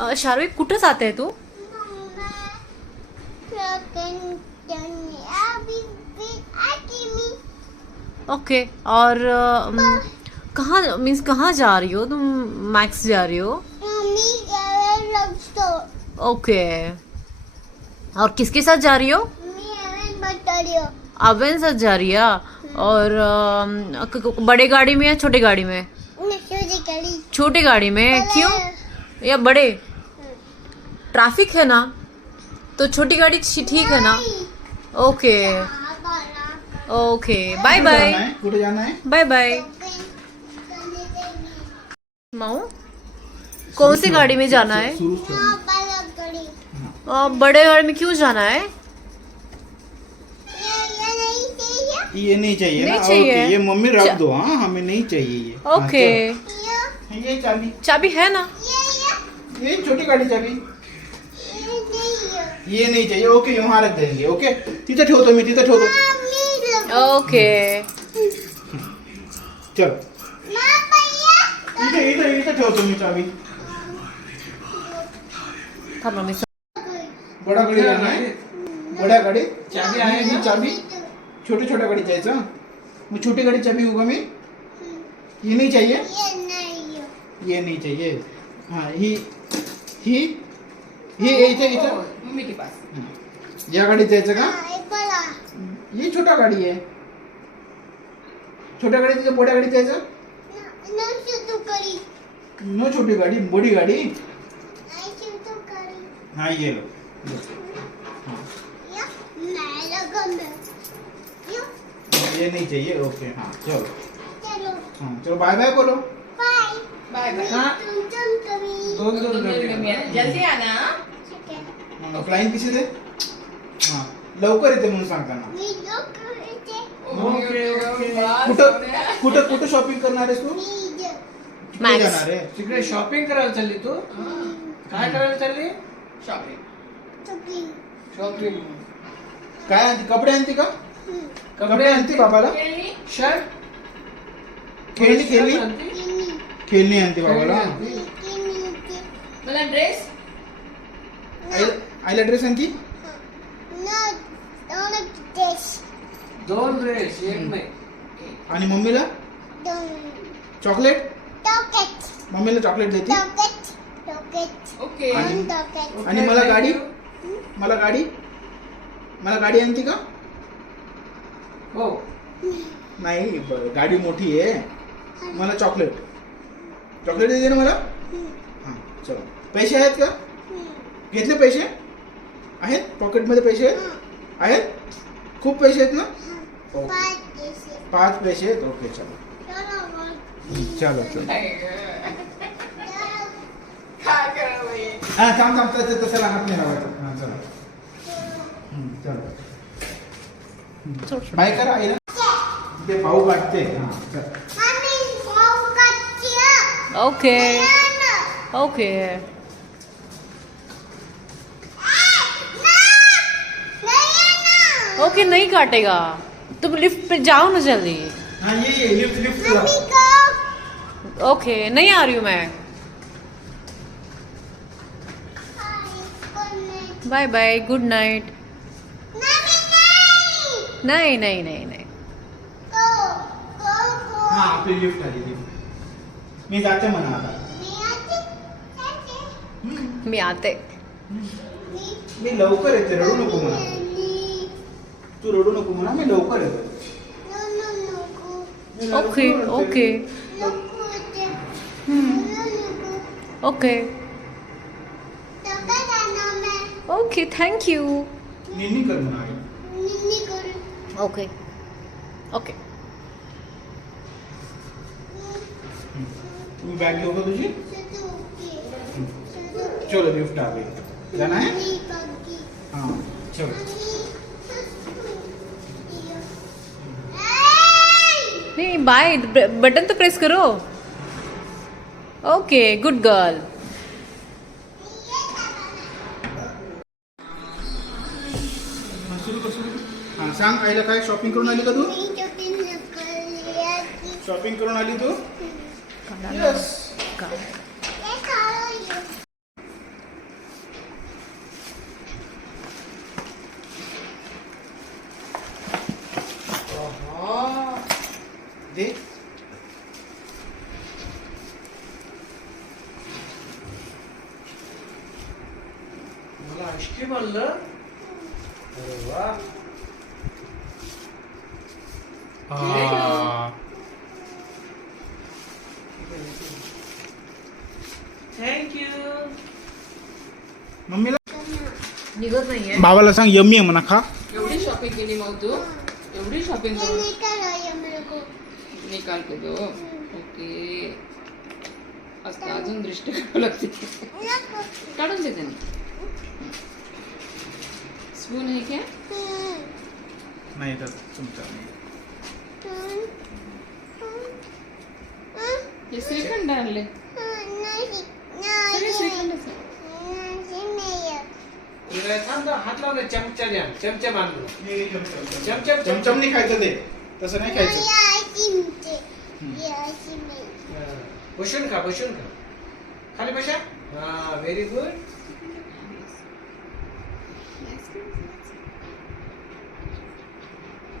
शार्वी कुठं जाते तू? ओके और कहाँ मीन्स कहाँ जा रही हो तुम? मैक्स जा रही हो? ओके और किसके साथ जा रही हो? अवन साथ जा रही है। और बड़े गाड़ी में या छोटे गाड़ी में? छोटे गाड़ी में क्यों? या बड़े? ट्रैफिक है ना तो छोटी गाड़ी ठीक है ना? Okay okay bye bye bye bye. माऊ कौन सी गाड़ी में जाना है? बड़े गाड़ी में क्यों जाना है? ये नहीं चाहिए नहीं ना? चाहिए। ओके, ये मम्मी रख दो। हाँ हमें नहीं चाहिए ये। ओके ये चाबी चाबी है ना? ये छोटी गाड़ी चाबी ये नहीं चाहिए। ओके वहाँ रख देंगे। ओके तिथे ठेवतो मी, तिथे ठेवतो। ओके चल इथे इथे इथे ठेवतो मी चाबी। थांब मम्मी बड़ा गाड़ी जाना है? बड़ा गाड़ी चाबी आहे ही ना? चाबी छोटे छोट्या गाडी जायचं। मग छोटी गाडी चाबी होगा मी? ये नहीं चाहिए। ये नहीं चाहिए। हाँ ही इथे इथे मम्मी के पास। या गाडीत जायचं का? ये छोटा गाडी आहे। छोट्या गाडीत तिथे मोठ्या गाडीत जायचं? नो छोटी गाडी बड़ी गाडी। हाँ ये लो। ये नहीं चाहिए। ओके हाँ चलो। हाँ चलो बाय बाय बोलो। Bye bye. हाँ दोन जल्दी आना। फ्लाइंग किसी दे। हाँ लवकर येते म्हणून सांगताना। कुठं कुठं शॉपिंग करणार आहेस तू? कुठे जाणार आहे? तिकडे शॉपिंग करायला चालली तू? काय करायला चालली? शॉपिंग शॉपिंग काय आणते? कपडे आणते का? कपडे आणते बाबाला? शर्ट खेळणी आणते बाबाला? मला ड्रेस आईला ड्रेस आणती? दोन ड्रेस एक नाही। आणि मम्मीला चॉकलेट? मम्मीला चॉकलेट देते? ओके आणि मला गाडी? मला गाडी आणते का? हो नाही गाडी मोठी आहे। मला चॉकलेट देते ना मला? हां चलो पैसे आहेत का? घेतले पैसे आहेत? पॉकेटमध्ये पैसे आहेत? खूप पैसे आहेत ना? ओके 5 पैसे आहेत। ओके चलो चलो काय करावं? हां थांब तसं हात नाही लावायचा। हां चलो चलो बाय करा आईला। ते भाऊ काढते। हां चल ओके ओके ओके नहीं काटेगा। तुम लिफ्ट पे जाओ ना जल्दी। हाँ ये लिफ्ट ओके नहीं आ रही हूँ मैं। Bye bye good night. नहीं नहीं नहीं नहीं हाँ आपली लिफ्ट आली लिफ्ट। मी जाते म्हणा आता। मी आते। मी लवकर येते रडू नको म्हणा। तू रडू नको म्हणा मी लवकर येते। Okay okay okay okay thank you. निन्नी कर म्हणा आई। ओके ओके तू बैग घेऊ का तुझी? चलो लिफ्ट आ गई। जाना है? हाँ चलो नहीं बाय बटन तो प्रेस करो। Okay good girl. हाँ सांग आईला काय शॉपिंग करून आली का तू? शॉपिंग करून आली तू? Yes they. मला आईस्क्रीम आणलं. अरे वा. थँक्यू. मम्मीला निघत नाहीये. बाबाला सांग यम्मी आहे म्हणा, खा. एवढी शॉपिंग केली मग तू? एवढी शॉपिंग करून निकाल के दो. ओके. आता अजून दृष्टी करावं लागते. काढून दे त्यांनी. स्पून आहे क्या? नाही तर तुमचा हे श्रीखंड आणले. सगळे श्रीखंडच आहे. थांब ना, हात लावले. चमचा द्या. चमचा बांधलो. चमचम चमचम नाही खायचं ते, तसं नाही खायचं. बसून खा, बसून खा. खाली बसा. हा, व्हेरी गुड.